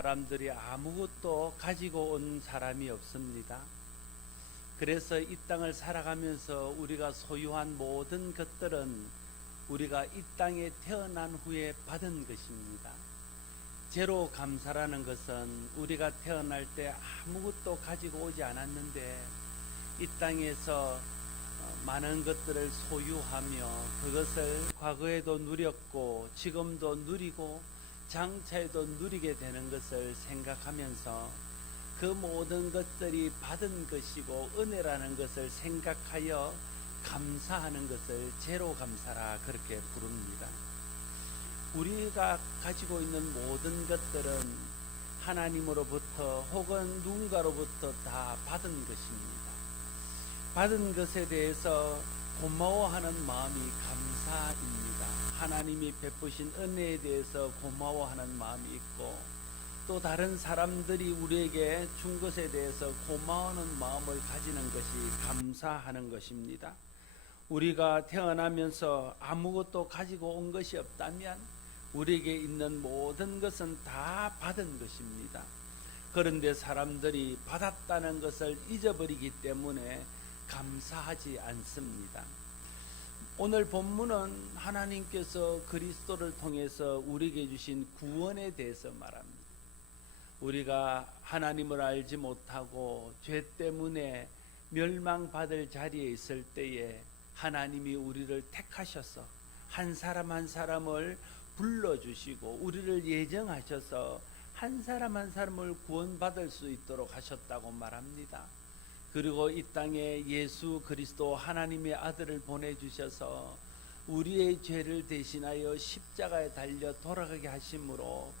사람들이 아무것도 가지고 온 사람이 없습니다. 그래서 이 땅을 살아가면서 우리가 소유한 모든 것들은 우리가 이 땅에 태어난 후에 받은 것입니다. 제로 감사라는 것은 우리가 태어날 때 아무것도 가지고 오지 않았는데 이 땅에서 많은 것들을 소유하며 그것을 과거에도 누렸고 지금도 누리고 장차에도 누리게 되는 것을 생각하면서 그 모든 것들이 받은 것이고 은혜라는 것을 생각하여 감사하는 것을 제로 감사라 그렇게 부릅니다. 우리가 가지고 있는 모든 것들은 하나님으로부터 혹은 누군가로부터 다 받은 것입니다. 받은 것에 대해서 고마워하는 마음이 감사입니다. 하나님이 베푸신 은혜에 대해서 고마워하는 마음이 있고 또 다른 사람들이 우리에게 준 것에 대해서 고마워하는 마음을 가지는 것이 감사하는 것입니다. 우리가 태어나면서 아무것도 가지고 온 것이 없다면 우리에게 있는 모든 것은 다 받은 것입니다. 그런데 사람들이 받았다는 것을 잊어버리기 때문에 감사하지 않습니다. 오늘 본문은 하나님께서 그리스도를 통해서 우리에게 주신 구원에 대해서 말합니다. 우리가 하나님을 알지 못하고 죄 때문에 멸망받을 자리에 있을 때에 하나님이 우리를 택하셔서 한 사람 한 사람을 불러주시고 우리를 예정하셔서 한 사람 한 사람을 구원받을 수 있도록 하셨다고 말합니다. 그리고 이 땅에 예수 그리스도 하나님의 아들을 보내주셔서 우리의 죄를 대신하여 십자가에 달려 돌아가게 하심으로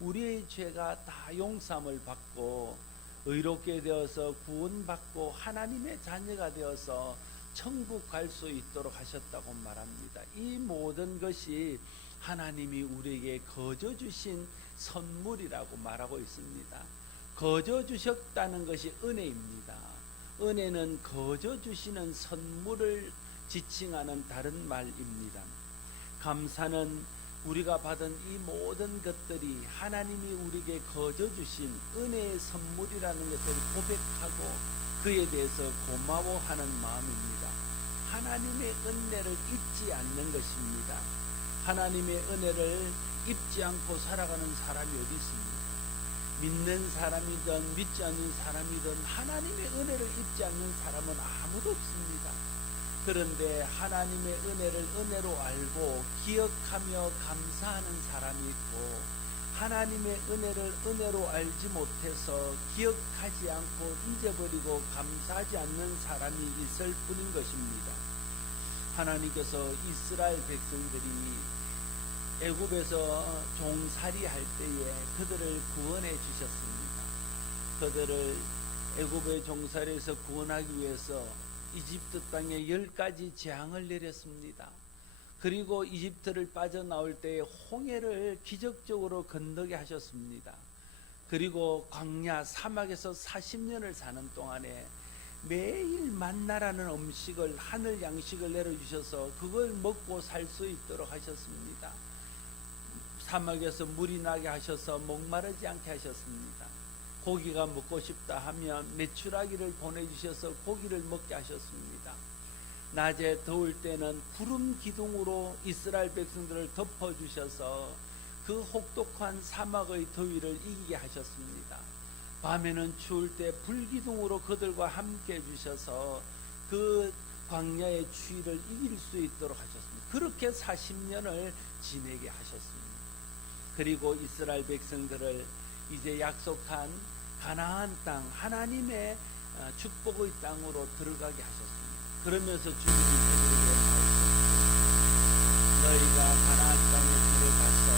우리의 죄가 다 용서함을 받고 의롭게 되어서 구원받고 하나님의 자녀가 되어서 천국 갈 수 있도록 하셨다고 말합니다. 이 모든 것이 하나님이 우리에게 거저 주신 선물이라고 말하고 있습니다. 거저 주셨다는 것이 은혜입니다. 은혜는 거저 주시는 선물을 지칭하는 다른 말입니다. 감사는 우리가 받은 이 모든 것들이 하나님이 우리에게 거저 주신 은혜의 선물이라는 것을 고백하고 그에 대해서 고마워하는 마음입니다. 하나님의 은혜를 잊지 않는 것입니다. 하나님의 은혜를 잊지 않고 살아가는 사람이 어디 있습니까? 믿는 사람이든 믿지 않는 사람이든 하나님의 은혜를 잊지 않는 사람은 아무도 없습니다. 그런데 하나님의 은혜를 은혜로 알고 기억하며 감사하는 사람이 있고 하나님의 은혜를 은혜로 알지 못해서 기억하지 않고 잊어버리고 감사하지 않는 사람이 있을 뿐인 것입니다. 하나님께서 이스라엘 백성들이 애굽에서 종살이 할 때에 그들을 구원해 주셨습니다. 그들을 애굽의 종살이에서 구원하기 위해서 이집트 땅에 10가지 재앙을 내렸습니다. 그리고 이집트를 빠져나올 때에 홍해를 기적적으로 건너게 하셨습니다. 그리고 광야 사막에서 40년을 사는 동안에 매일 만나라는 음식을 하늘 양식을 내려주셔서 그걸 먹고 살 수 있도록 하셨습니다. 사막에서 물이 나게 하셔서 목마르지 않게 하셨습니다. 고기가 먹고 싶다 하면 메추라기를 보내주셔서 고기를 먹게 하셨습니다. 낮에 더울 때는 구름 기둥으로 이스라엘 백성들을 덮어주셔서 그 혹독한 사막의 더위를 이기게 하셨습니다. 밤에는 추울 때 불기둥으로 그들과 함께 해주셔서 그 광야의 추위를 이길 수 있도록 하셨습니다. 그렇게 40년을 지내게 하셨습니다. 그리고 이스라엘 백성들을 이제 약속한 가나안 땅 하나님의 축복의 땅으로 들어가게 하셨습니다. 그러면서 주님이 그들에게 말씀하셨습니다. 너희가 가나안 땅에 들어가서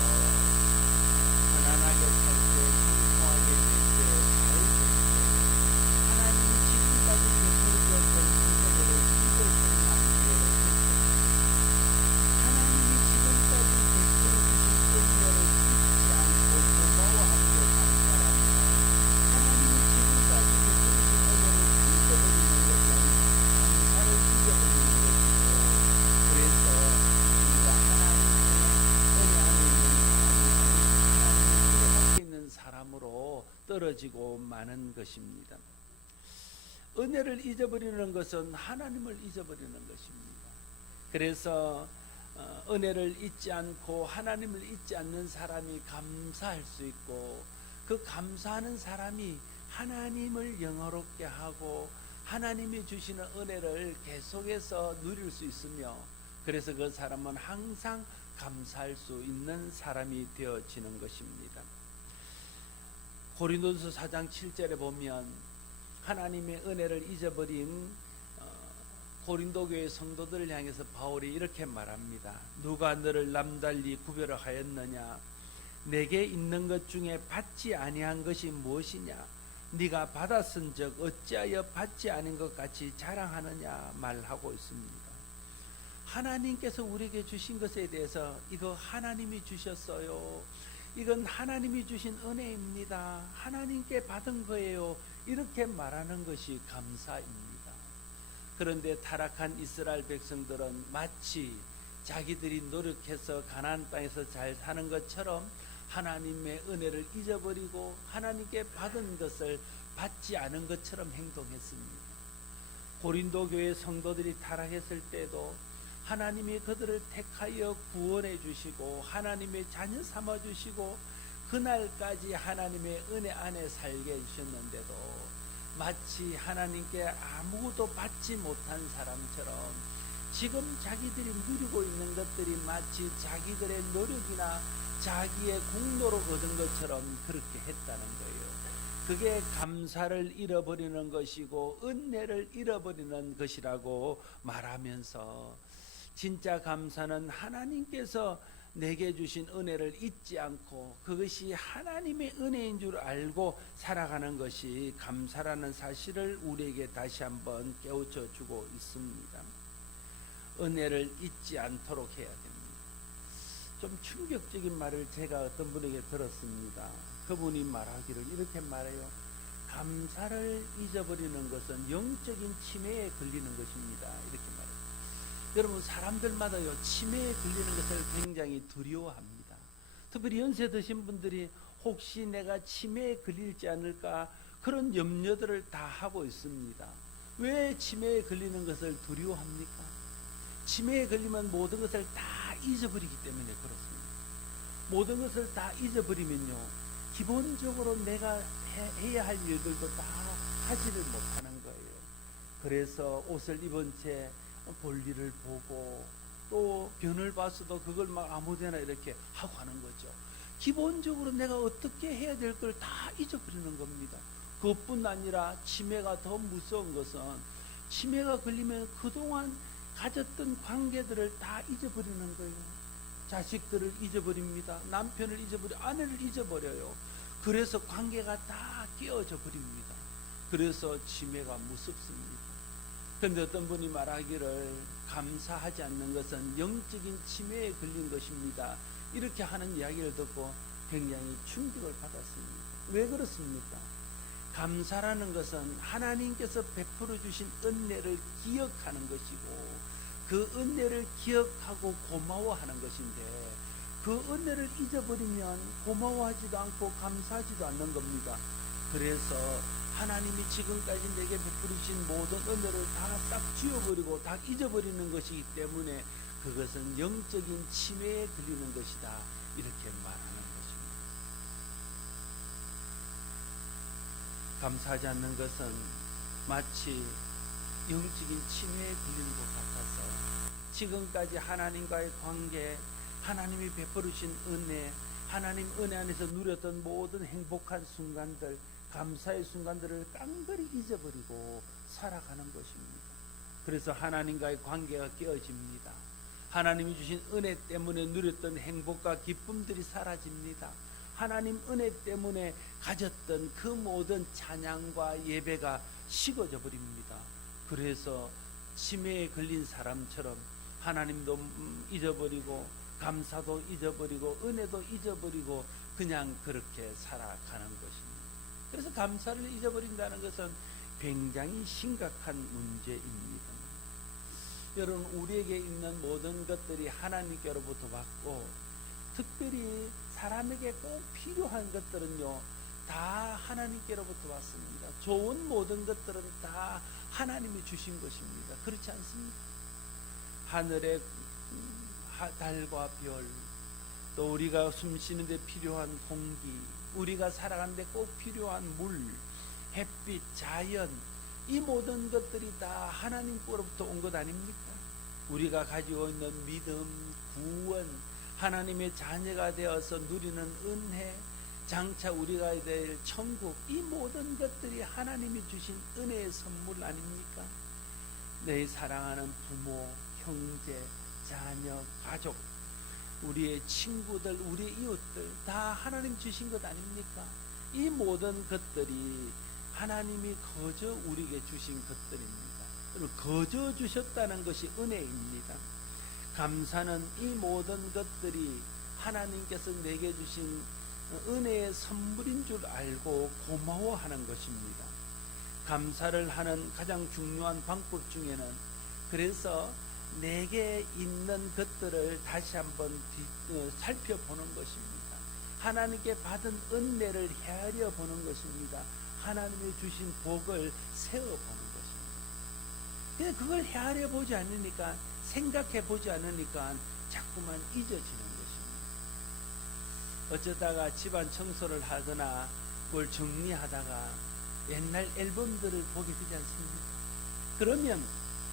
편안하게 살 때 풍성하게 될 때 잘 될 때 하나님이 지금까지 베풀어주었던 은혜를 이것을 남게 하나님이 지금까지 베풀어주신 은혜를 잊지 않고 고마워하며 감사합니다. 하나님이 지금까지 베풀어주신 은혜를 잊어버리는 것은 감사를 잊어버리는 것이고 그래서 우리가 하나님의 은혜 안에 있는 사람으로 떨어지고 마는 것입니다. 은혜를 잊어버리는 것은 하나님을 잊어버리는 것입니다. 그래서 은혜를 잊지 않고 하나님을 잊지 않는 사람이 감사할 수 있고, 그 감사하는 사람이 하나님을 영화롭게 하고 하나님이 주시는 은혜를 계속해서 누릴 수 있으며, 그래서 그 사람은 항상 감사할 수 있는 사람이 되어지는 것입니다. 고린도서 4장 7절에 보면 하나님의 은혜를 잊어버린 고린도 교회 성도들을 향해서 바울이 이렇게 말합니다. 누가 너를 남달리 구별을 하였느냐? 내게 있는 것 중에 받지 아니한 것이 무엇이냐? 네가 받았은즉 어찌하여 받지 않은 것 같이 자랑하느냐 말하고 있습니다. 하나님께서 우리에게 주신 것에 대해서 이거 하나님이 주셨어요, 이건 하나님이 주신 은혜입니다, 하나님께 받은 거예요, 이렇게 말하는 것이 감사입니다. 그런데 타락한 이스라엘 백성들은 마치 자기들이 노력해서 가나안 땅에서 잘 사는 것처럼 하나님의 은혜를 잊어버리고 하나님께 받은 것을 받지 않은 것처럼 행동했습니다. 고린도 교회 성도들이 타락했을 때도 하나님이 그들을 택하여 구원해 주시고 하나님의 자녀 삼아 주시고 그날까지 하나님의 은혜 안에 살게 해주셨는데도 마치 하나님께 아무것도 받지 못한 사람처럼 지금 자기들이 누리고 있는 것들이 마치 자기들의 노력이나 자기의 공로로 얻은 것처럼 그렇게 했다는 거예요. 그게 감사를 잃어버리는 것이고 은혜를 잃어버리는 것이라고 말하면서, 진짜 감사는 하나님께서 내게 주신 은혜를 잊지 않고 그것이 하나님의 은혜인 줄 알고 살아가는 것이 감사라는 사실을 우리에게 다시 한번 깨우쳐 주고 있습니다. 은혜를 잊지 않도록 해야 됩니다. 좀 충격적인 말을 제가 어떤 분에게 들었습니다. 그분이 말하기를 이렇게 말해요. 감사를 잊어버리는 것은 영적인 치매에 걸리는 것입니다, 이렇게 말해요. 여러분, 사람들마다요 치매에 걸리는 것을 굉장히 두려워합니다. 특별히 연세 드신 분들이 혹시 내가 치매에 걸릴지 않을까 그런 염려들을 다 하고 있습니다. 왜 치매에 걸리는 것을 두려워합니까? 치매에 걸리면 모든 것을 다 잊어버리기 때문에 그렇습니다. 모든 것을 다 잊어버리면요 기본적으로 내가 해야 할 일들도 다 하지를 못하는 거예요. 그래서 옷을 입은 채 볼일을 보고 또 변을 봤어도 그걸 막 아무데나 이렇게 하고 하는 거죠. 기본적으로 내가 어떻게 해야 될 걸 다 잊어버리는 겁니다. 그것뿐 아니라 치매가 더 무서운 것은 치매가 걸리면 그동안 가졌던 관계들을 다 잊어버리는 거예요. 자식들을 잊어버립니다. 남편을 잊어버려, 아내를 잊어버려요. 그래서 관계가 다 깨어져 버립니다. 그래서 치매가 무섭습니다. 그런데 어떤 분이 말하기를 감사하지 않는 것은 영적인 치매에 걸린 것입니다, 이렇게 하는 이야기를 듣고 굉장히 충격을 받았습니다. 왜 그렇습니까? 감사라는 것은 하나님께서 베풀어 주신 은혜를 기억하는 것이고 그 은혜를 기억하고 고마워하는 것인데, 그 은혜를 잊어버리면 고마워하지도 않고 감사하지도 않는 겁니다. 그래서 하나님이 지금까지 내게 베풀으신 모든 은혜를 다 싹 지워버리고 다 잊어버리는 것이기 때문에 그것은 영적인 치매에 걸리는 것이다, 이렇게 말하는 것입니다. 감사하지 않는 것은 마치 영적인 치매에 걸리는 것 같아서 지금까지 하나님과의 관계, 하나님이 베풀으신 은혜, 하나님 은혜 안에서 누렸던 모든 행복한 순간들, 감사의 순간들을 깡그리 잊어버리고 살아가는 것입니다. 그래서 하나님과의 관계가 깨어집니다. 하나님이 주신 은혜 때문에 누렸던 행복과 기쁨들이 사라집니다. 하나님 은혜 때문에 가졌던 그 모든 찬양과 예배가 식어져 버립니다. 그래서 치매에 걸린 사람처럼 하나님도 잊어버리고 감사도 잊어버리고 은혜도 잊어버리고 그냥 그렇게 살아가는 것입니다. 그래서 감사를 잊어버린다는 것은 굉장히 심각한 문제입니다. 여러분, 우리에게 있는 모든 것들이 하나님께로부터 왔고 특별히 사람에게 꼭 필요한 것들은요 다 하나님께로부터 왔습니다. 좋은 모든 것들은 다 하나님이 주신 것입니다. 그렇지 않습니까? 하늘의 달과 별, 또 우리가 숨쉬는 데 필요한 공기, 우리가 살아가는 데 꼭 필요한 물, 햇빛, 자연, 이 모든 것들이 다 하나님께로부터 온 것 아닙니까? 우리가 가지고 있는 믿음, 구원, 하나님의 자녀가 되어서 누리는 은혜, 장차 우리가 될 천국, 이 모든 것들이 하나님이 주신 은혜의 선물 아닙니까? 내 사랑하는 부모, 형제, 자녀, 가족, 우리의 친구들, 우리의 이웃들 다 하나님 주신 것 아닙니까? 이 모든 것들이 하나님이 거저 우리에게 주신 것들입니다. 여러분, 거저 주셨다는 것이 은혜입니다. 감사는 이 모든 것들이 하나님께서 내게 주신 은혜의 선물인 줄 알고 고마워하는 것입니다. 감사를 하는 가장 중요한 방법 중에는, 그래서 내게 있는 것들을 다시 한번 살펴보는 것입니다. 하나님께 받은 은혜를 헤아려 보는 것입니다. 하나님이 주신 복을 세어보는 것입니다. 근데 그걸 헤아려 보지 않으니까, 생각해 보지 않으니까 자꾸만 잊어지는 것입니다. 어쩌다가 집안 청소를 하거나 뭘 정리하다가 옛날 앨범들을 보게 되지 않습니까? 그러면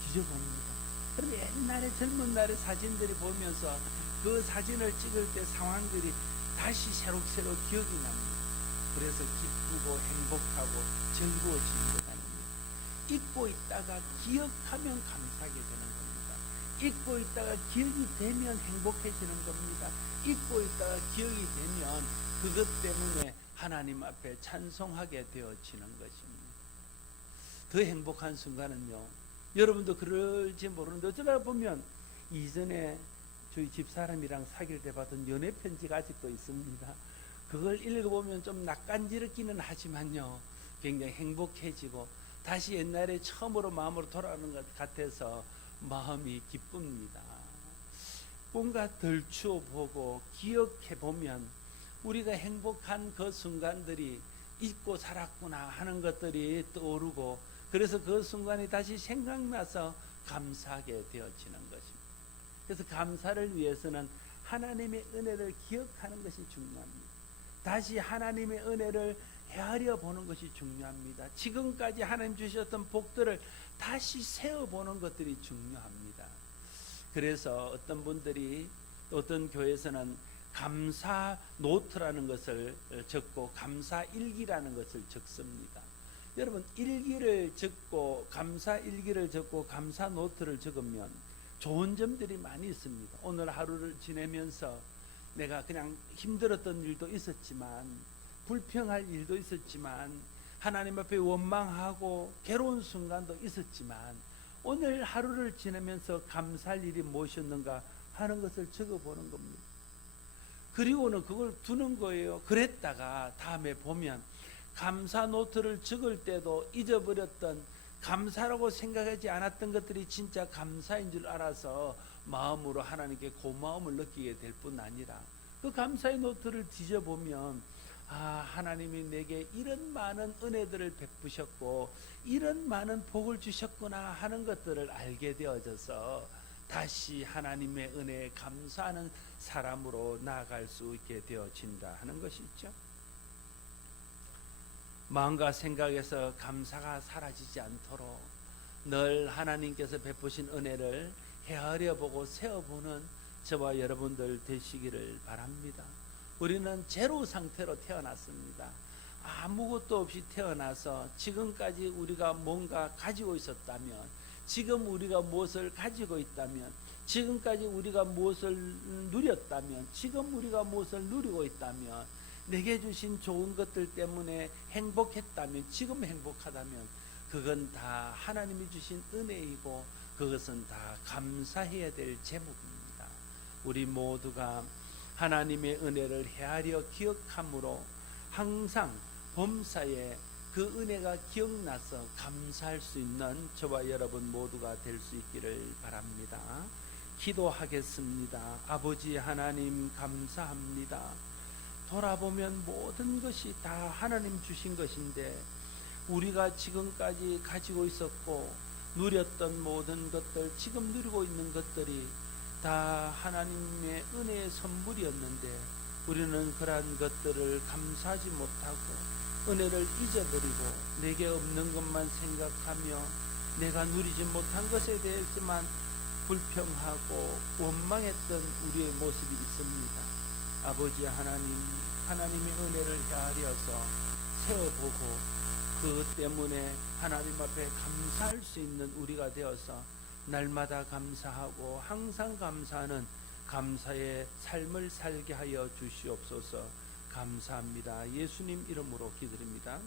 뒤져봅니다. 그럼 옛날에 젊은 날의 사진들이 보면서 그 사진을 찍을 때 상황들이 다시 새록새록 기억이 납니다. 그래서 기쁘고 행복하고 즐거워지는 것 아닙니까? 잊고 있다가 기억하면 감사하게 되는 겁니다. 잊고 있다가 기억이 되면 행복해지는 겁니다. 잊고 있다가 기억이 되면 그것 때문에 하나님 앞에 찬송하게 되어지는 것입니다. 더 행복한 순간은요, 여러분도 그럴지 모르는데 어쩌다 보면 이전에 저희 집사람이랑 사귈 때 받은 연애 편지가 아직도 있습니다. 그걸 읽어보면 좀 낯간지럽기는 하지만요, 굉장히 행복해지고 다시 옛날에 처음으로 마음으로 돌아가는 것 같아서 마음이 기쁩니다. 뭔가 덜추어보고 기억해보면 우리가 행복한 그 순간들이 잊고 살았구나 하는 것들이 떠오르고, 그래서 그 순간이 다시 생각나서 감사하게 되어지는 것입니다. 그래서 감사를 위해서는 하나님의 은혜를 기억하는 것이 중요합니다. 다시 하나님의 은혜를 헤아려 보는 것이 중요합니다. 지금까지 하나님 주셨던 복들을 다시 세어보는 것들이 중요합니다. 그래서 어떤 분들이, 어떤 교회에서는 감사 노트라는 것을 적고 감사 일기라는 것을 적습니다. 여러분, 일기를 적고 감사 일기를 적고 감사 노트를 적으면 좋은 점들이 많이 있습니다. 오늘 하루를 지내면서 내가 그냥 힘들었던 일도 있었지만, 불평할 일도 있었지만, 하나님 앞에 원망하고 괴로운 순간도 있었지만, 오늘 하루를 지내면서 감사할 일이 무엇이었는가 하는 것을 적어보는 겁니다. 그리고는 그걸 두는 거예요. 그랬다가 다음에 보면 감사 노트를 적을 때도 잊어버렸던, 감사라고 생각하지 않았던 것들이 진짜 감사인 줄 알아서 마음으로 하나님께 고마움을 느끼게 될 뿐 아니라, 그 감사의 노트를 뒤져보면 하나님이 내게 이런 많은 은혜들을 베푸셨고 이런 많은 복을 주셨구나 하는 것들을 알게 되어져서 다시 하나님의 은혜에 감사하는 사람으로 나아갈 수 있게 되어진다 하는 것이 있죠. 마음과 생각에서 감사가 사라지지 않도록 늘 하나님께서 베푸신 은혜를 헤아려보고 세어보는 저와 여러분들 되시기를 바랍니다. 우리는 제로 상태로 태어났습니다. 아무것도 없이 태어나서 지금까지 우리가 뭔가 가지고 있었다면, 지금 우리가 무엇을 가지고 있다면, 지금까지 우리가 무엇을 누렸다면, 지금 우리가 무엇을 누리고 있다면, 내게 주신 좋은 것들 때문에 행복했다면, 지금 행복하다면 그건 다 하나님이 주신 은혜이고 그것은 다 감사해야 될 제목입니다. 우리 모두가 하나님의 은혜를 헤아려 기억함으로 항상 범사에 그 은혜가 기억나서 감사할 수 있는 저와 여러분 모두가 될 수 있기를 바랍니다. 기도하겠습니다. 아버지 하나님, 감사합니다. 돌아보면 모든 것이 다 하나님 주신 것인데 우리가 지금까지 가지고 있었고 누렸던 모든 것들, 지금 누리고 있는 것들이 다 하나님의 은혜의 선물이었는데 우리는 그러한 것들을 감사하지 못하고 은혜를 잊어버리고 내게 없는 것만 생각하며 내가 누리지 못한 것에 대해서만 불평하고 원망했던 우리의 모습이 있습니다. 아버지 하나님, 하나님의 은혜를 헤아려서 세워보고 그것 때문에 하나님 앞에 감사할 수 있는 우리가 되어서 날마다 감사하고 항상 감사하는 감사의 삶을 살게 하여 주시옵소서. 감사합니다. 예수님 이름으로 기도드립니다.